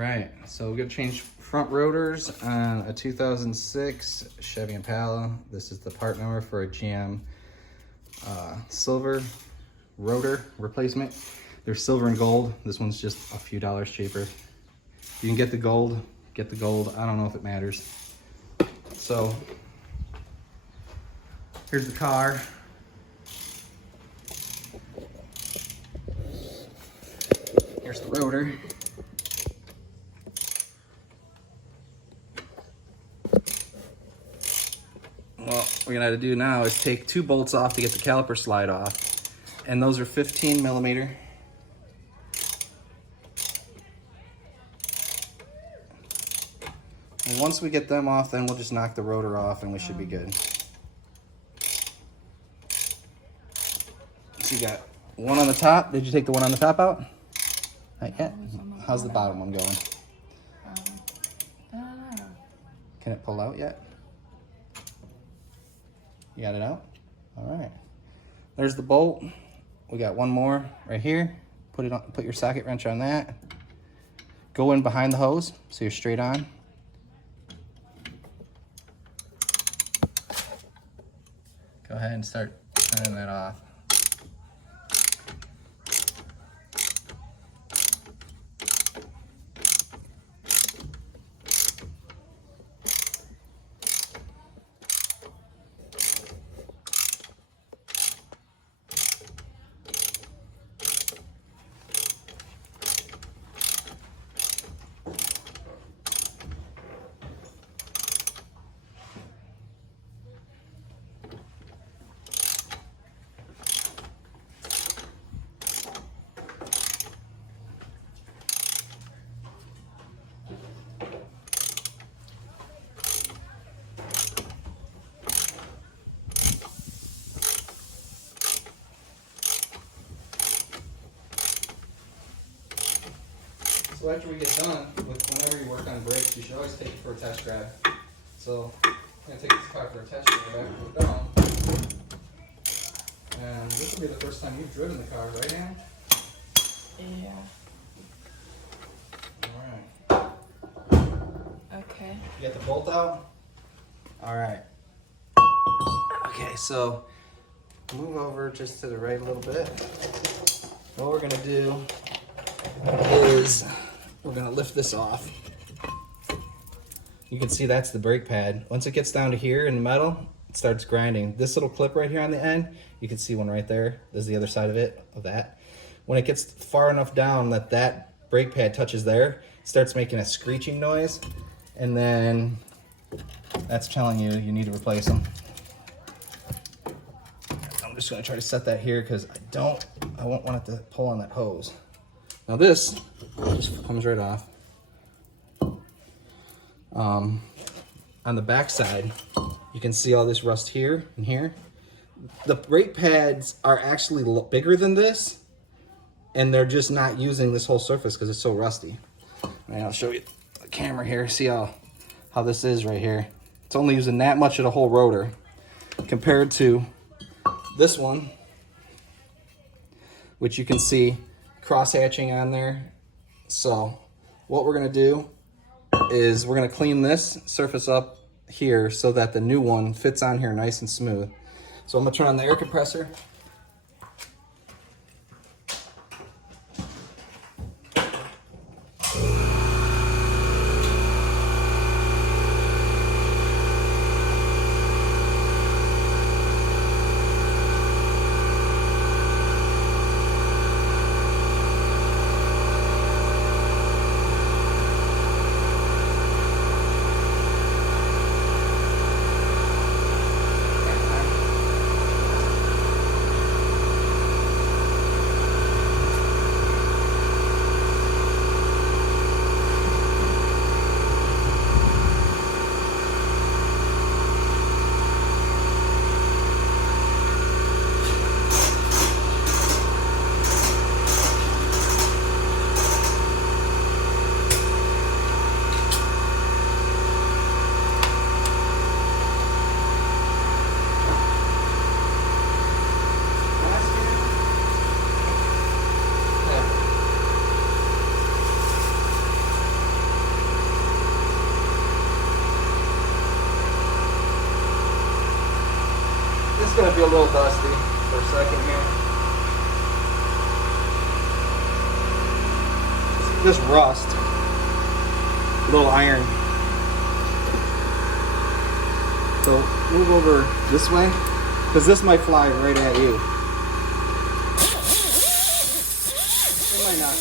right, so we're gonna change front rotors on a 2006 Chevy Impala. This is the part number for a GM silver rotor replacement. They're silver and gold. This one's just a few dollars cheaper. You can get the gold, get the gold. I don't know if it matters. So here's the car. Here's the rotor. What we're gonna have to do now is take 2 bolts off to get the caliper slide off. And those are 15 millimeter. And once we get them off, then we'll just knock the rotor off and we should be good. So you got one on the top. Did you take the one on the top out? Not yet. How's the bottom one going? I don't know. Can it pull out yet? You got it out? All right. There's the bolt. We got one more right here. Put it on. Put your socket wrench on that. Go in behind the hose so you're straight on. Go ahead and start turning that off. So after we get done, whenever you work on brakes, you should always take it for a test drive. So I'm going to take this car for a test drive after we're done. And this will be the first time you've driven the car, right, Ann? Yeah. Alright. Okay. You got the bolt out? Alright. Okay, so move over just to the right a little bit. What we're going to do is we're going to lift this off. You can see that's the brake pad. Once it gets down to here in the metal, it starts grinding. This little clip right here on the end, you can see one right there. There's the other side of it, of that. When it gets far enough down that that brake pad touches there, it starts making a screeching noise. And then that's telling you you need to replace them. I'm just going to try to set that here because I won't want it to pull on that hose. Now this just comes right off. On the back side, you can see all this rust here and here. The brake pads are actually bigger than this, and they're just not using this whole surface because it's so rusty. And I'll show you the camera here. See how this is right here. It's only using that much of the whole rotor compared to this one, which you can see cross-hatching on there. So what we're going to do is we're going to clean this surface up here so that the new one fits on here nice and smooth. So I'm going to turn on the air compressor. gonna be a little dusty for a second here. Just rust, a little iron. So move over this way, because this might fly right at you. It might not.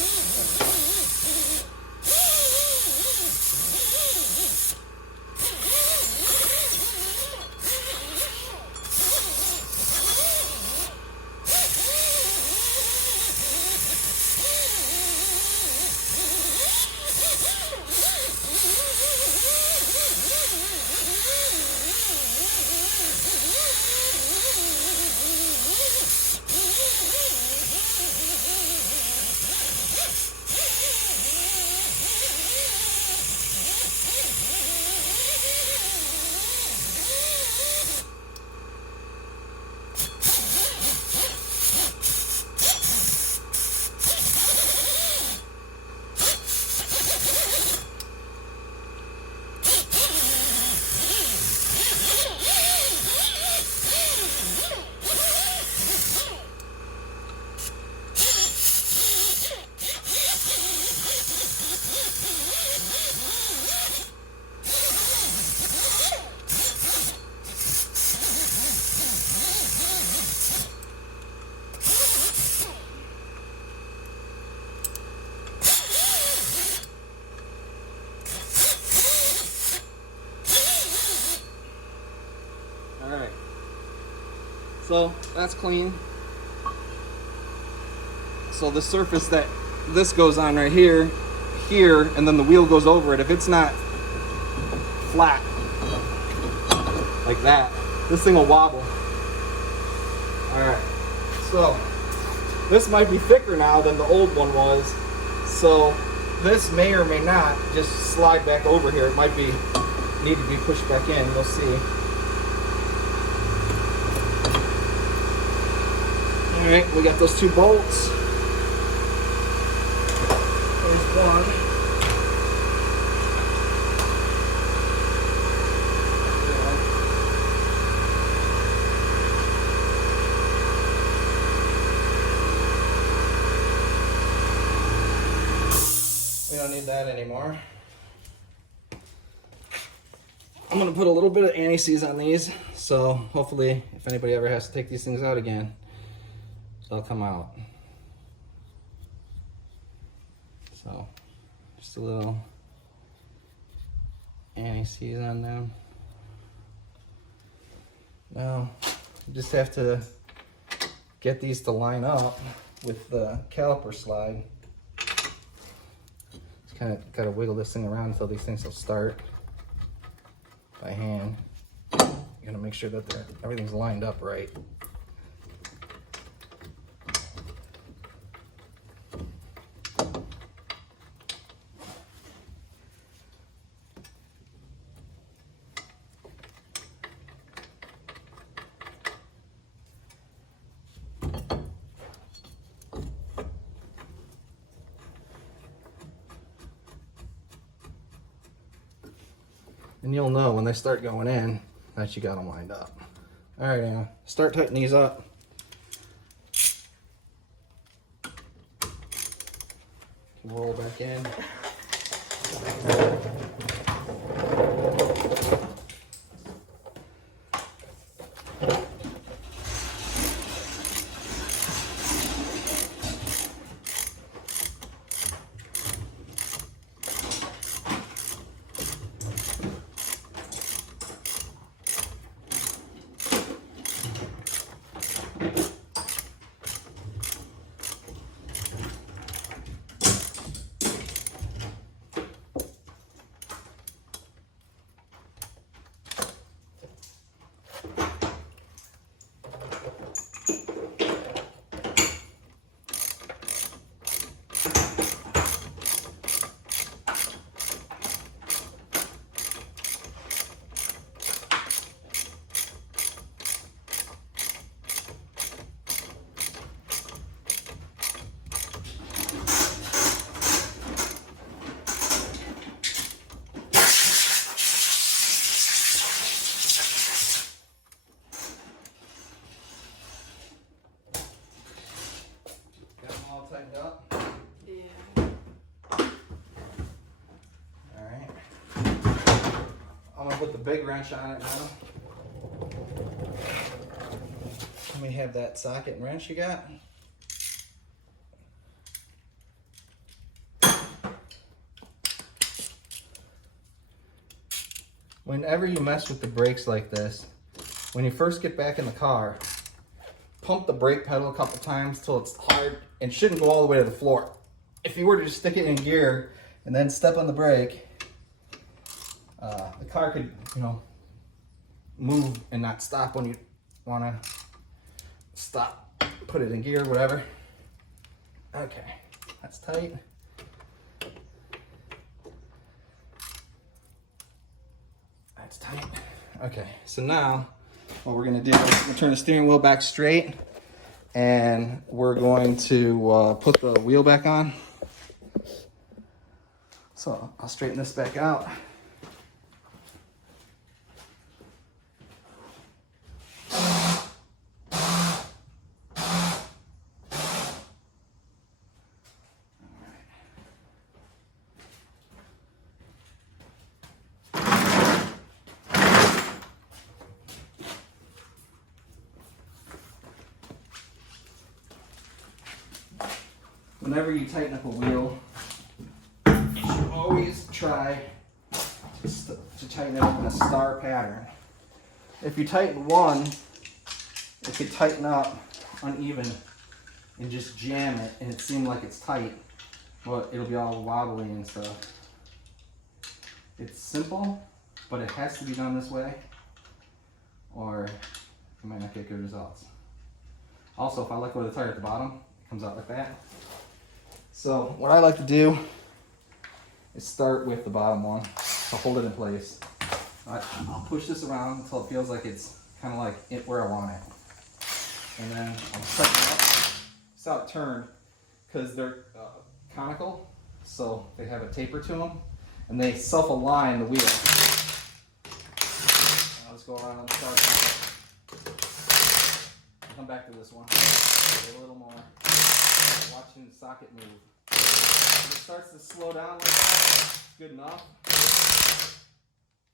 Alright, so that's clean. So the surface that this goes on right here, and then the wheel goes over it, if it's not flat like that, this thing will wobble. Alright, so this might be thicker now than the old one was, so this may or may not just slide back over here. It might be need to be pushed back in. We'll see. Alright, we got those 2 bolts. There's one. We don't need that anymore. I'm going to put a little bit of anti-seize on these, so hopefully if anybody ever has to take these things out again, they'll come out. So, just a little anti-seize on them. Now, you just have to get these to line up with the caliper slide. Just kind of got to wiggle this thing around until these things will start by hand. You got to make sure that everything's lined up right. And you'll know when they start going in that you got them lined up. All right, now start tightening these up. Roll back in. put the big wrench on it now. Let me have that socket and wrench you got. Whenever you mess with the brakes like this, when you first get back in the car, pump the brake pedal a couple times till it's hard and shouldn't go all the way to the floor. If you were to just stick it in gear and then step on the brake, the car could, you know, move and not stop when you want to stop, put it in gear, whatever. Okay, that's tight. That's tight. Okay, so now what we're gonna do is we'll turn the steering wheel back straight and we're going to put the wheel back on. So I'll straighten this back out. Whenever you tighten up a wheel, you should always try to tighten it up in a star pattern. If you tighten one, it could tighten up uneven and just jam it and it seems like it's tight, but it'll be all wobbly and stuff. It's simple, but it has to be done this way or you might not get good results. Also, if I let go of the tire at the bottom, it comes out like that. So what I like to do is start with the bottom one to hold it in place. I'll push this around until it feels like it's kind of like it where I want it. And then I'll tighten it up. It's how it turned because they're conical, so they have a taper to them, and they self-align the wheel. I'll just go around on the start. I'll come back to this one. A little more. Watching the socket move. When it starts to slow down like that, good enough.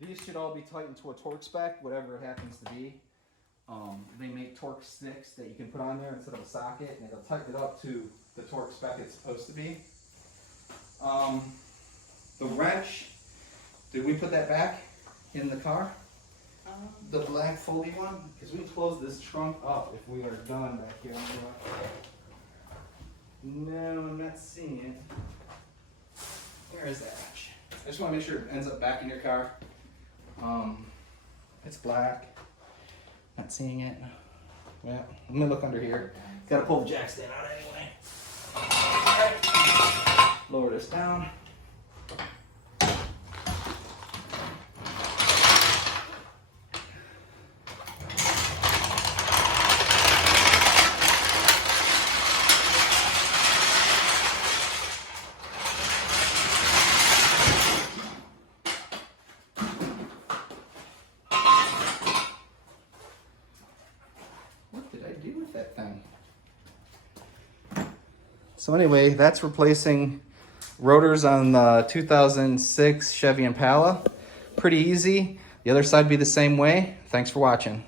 These should all be tightened to a torque spec, whatever it happens to be. They make torque sticks that you can put on there instead of a socket, and it'll tighten it up to the torque spec it's supposed to be. The wrench, did we put that back in the car? The black foldy one? Because we closed this trunk up if we are done back here. No, I'm not seeing it. Where is that wrench? I just want to make sure it ends up back in your car. It's black. Not seeing it. Well, I'm gonna look under here. Gotta pull the jack stand out anyway. Alright. Lower this down. So anyway, that's replacing rotors on the 2006 Chevy Impala. Pretty easy. The other side be the same way. Thanks for watching.